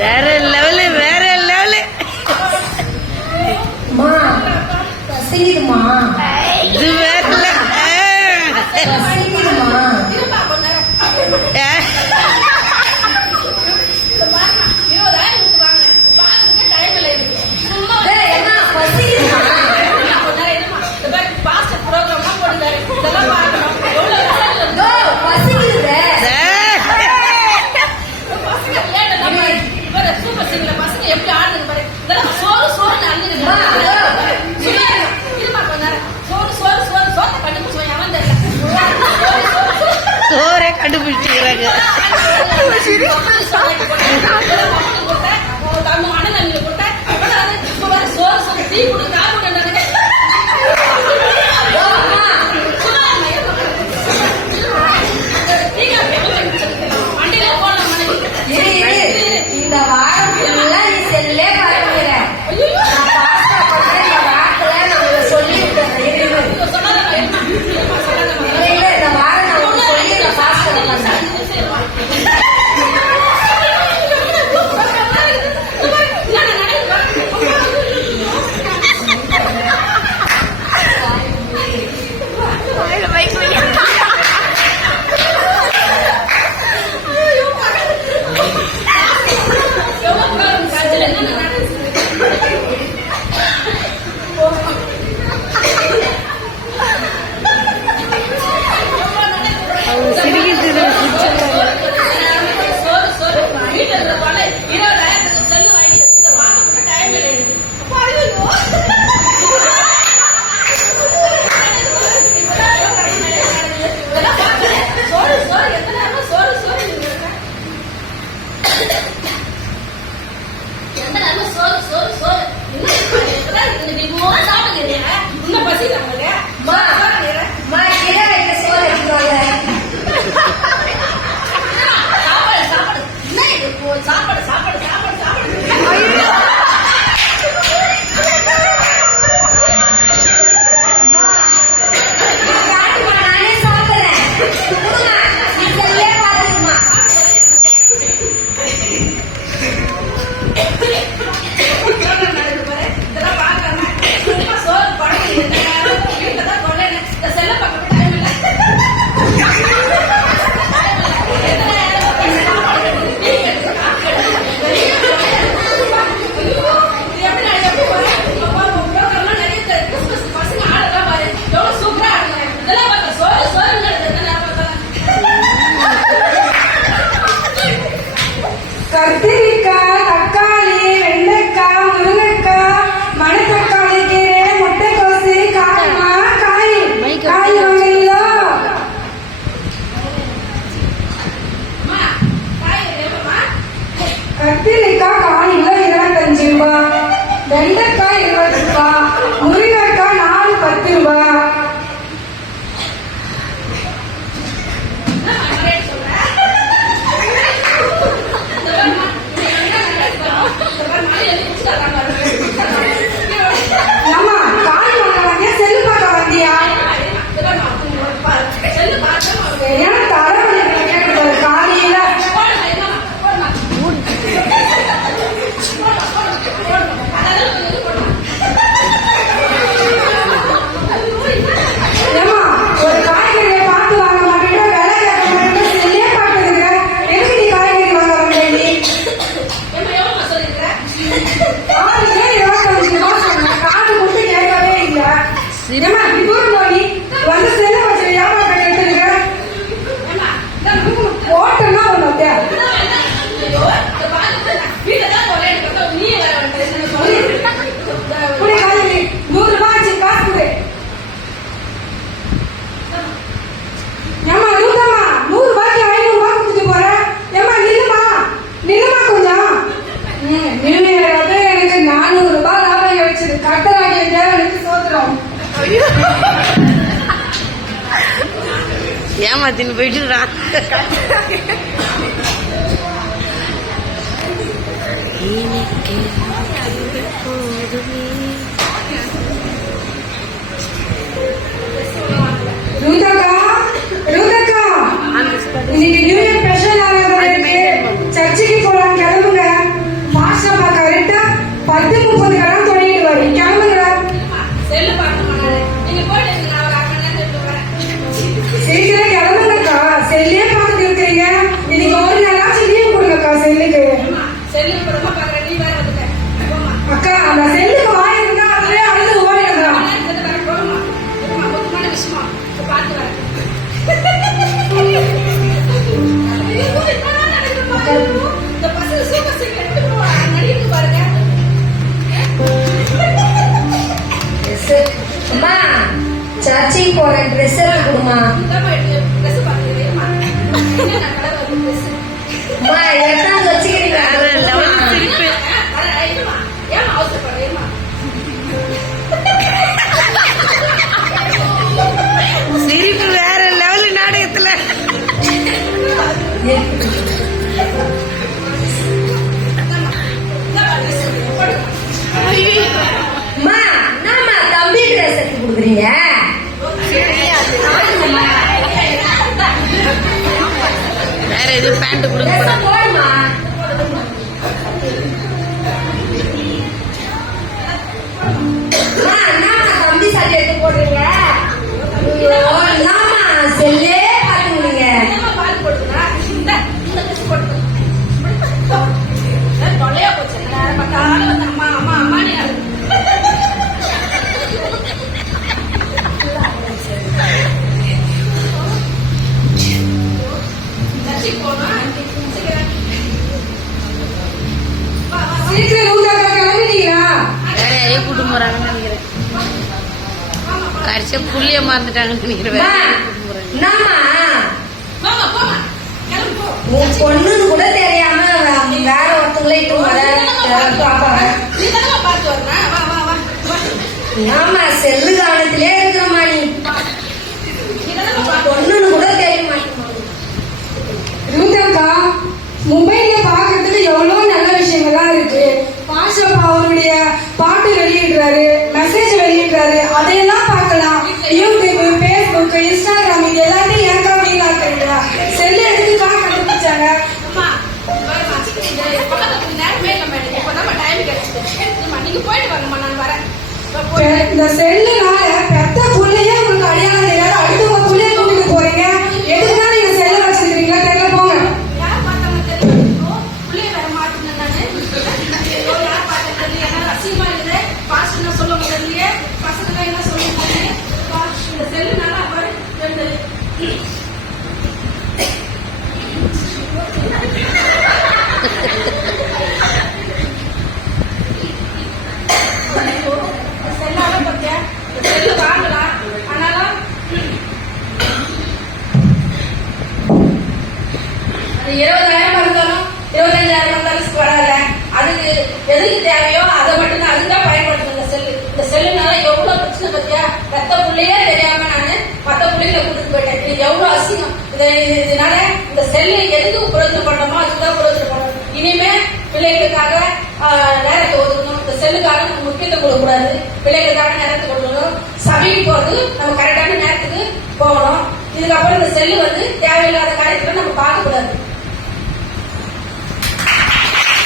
வேற லெவலு வேற லெவலு. இது வேற சோறே கண்டுபிடிச்சிக்கிறாங்க. கத்திரிக்காய் கால் கிலோ 25 ரூபாய், வெண்டைக்காய் 20 ரூபாய், முருங்கைக்காய் 4 10 ரூபாய். ஏமா காய் வாங்க வந்தியா செல்லு பார்க்க வந்தியா? ஏன்னா தலைவலி கேட்கறது காலையில ஏமாத்தின்னு போயிட்டுறான். ரூதாக்கா ரூதாக்கா இன்னைக்கு நியூ இயர் ஸ்பெஷல் ஆராதனை இருக்கு. சர்ச்சுக்கு போலாம், கிளம்புங்க. மாஸ்டர்மா கரெக்டா 10:30 தொடங்கிடுவாரு. கிளம்புங்க. சீக்கிரம் கிளம்புங்கக்கா. செல்லே பார்த்துட்டு இருக்கிறீங்க. இன்னைக்கு ஒரு நாளாச்சும் லீவ் கொடுங்கக்கா செல்லுக்கு. அக்கா அந்த செல்லுக்கு வாயிருந்தா அதுவே அழுது ஓடிடுறா. அம்மா சர்ச்சைக்கு போற ட்ரெஸ் எல்லாம் கொடுமா. அம்மா எட்டாவது வச்சுக்கிறீங்க. வேற லெவல் சிரிப்பு. சிரிப்பு வேற லெவல் நாடகத்துல. அம்மா என்னம்மா தம்பி ட்ரெஸ் எடுத்து கொடுக்குறீங்க. வேற எதுவும் பேண்ட் கொடுக்க ட்ரெஸ் போறாங்க. போடுமா. அம்மா என்னம்மா தம்பி சட்டை எடுத்து போடுறீங்க. ஐயோ, என்னம்மா செல்லே பாத்துக்கிறீங்க. சீக்கிரம் ரூதாக்கா கிளம்பிட்டீங்களா? வேற யாரையும் கூட்டு போறாங்கன்னு நினைக்கிறேன். கடைசியா புள்ளிய மறந்துட்டாங்கன்னு நினைக்கிறேன். வேற யாரையும் கூட்டிட்டு போறாங்க. என்னம்மா உன் பொண்ணுன்னு கூட தெரியாம வேற ஒருத்தங்களே இட்டு பாப்பாங்க. ஆமா செல்லு கவனத்திலே இருக்கிறமா நீ. பொண்ணுன்னு கூட தெரிய மாட்டேங்குது. ரூதாக்கா மொபைல்ல பாக்குறதுக்கு எவ்வளவு நல்ல விஷயங்கள்லாம் இருக்கு. பாஸ்டர் அவருடைய பாட்டு வெளியிடுறாரு, மெசேஜ் வெளியிடுறாரு, அதையெல்லாம் பார்க்கலாம். யூடியூப், பேஸ்புக், இன்ஸ்டாகிராம் இது எல்லாத்தையும் ஏற்கா வீணாக்குறீங்களா? செல்லு எதுக்குக்கா கண்டுபிடிச்சாங்க? இந்த செல்லுனால பெத்த புள்ளையே உங்களுக்கு அடையாளம் தெரியாது. அடுத்தவங்க புள்ளைய கூட்டிட்டு போறீங்க. எதுக்குதான் நீங்க செல்ல வச்சிருக்கீங்களா? தெரியல போங்க. அது 20,000 இருந்தாலும் 25,000 இருந்தாலும் வராத. அதுக்கு எதுக்கு தேவையோ அதை மட்டும் அதுதான் பயன்படுத்தும் இந்த செல்லு. இந்த செல்லுனால எவ்வளவு பிரச்சனை பத்தியா. பெத்த பிள்ளையே தெரியாம நானு மத்த பிள்ளைகளை கூட்டிட்டு போயிட்டேன். இது எவ்வளவு அசிங்கம். இதனால இந்த செல்லு எதுக்கு பிரயோஜனம் பண்ணணுமோ அதுதான் பிரயோஜனம் பண்ணணும். இனிமே பிள்ளைகளுக்காக நேரத்தை ஒதுக்கணும். இந்த செல்லுக்காக நம்ம முக்கியத்துவம் கொடுக்கக்கூடாது. பிள்ளைகளுக்காக நேரத்தை கொடுக்கணும். சபைக்கு போறது நம்ம கரெக்டான நேரத்துக்கு போகணும். இதுக்கப்புறம் இந்த செல்லு தேவையில்லாத காரியத்துல நம்ம பார்க்க கூடாது.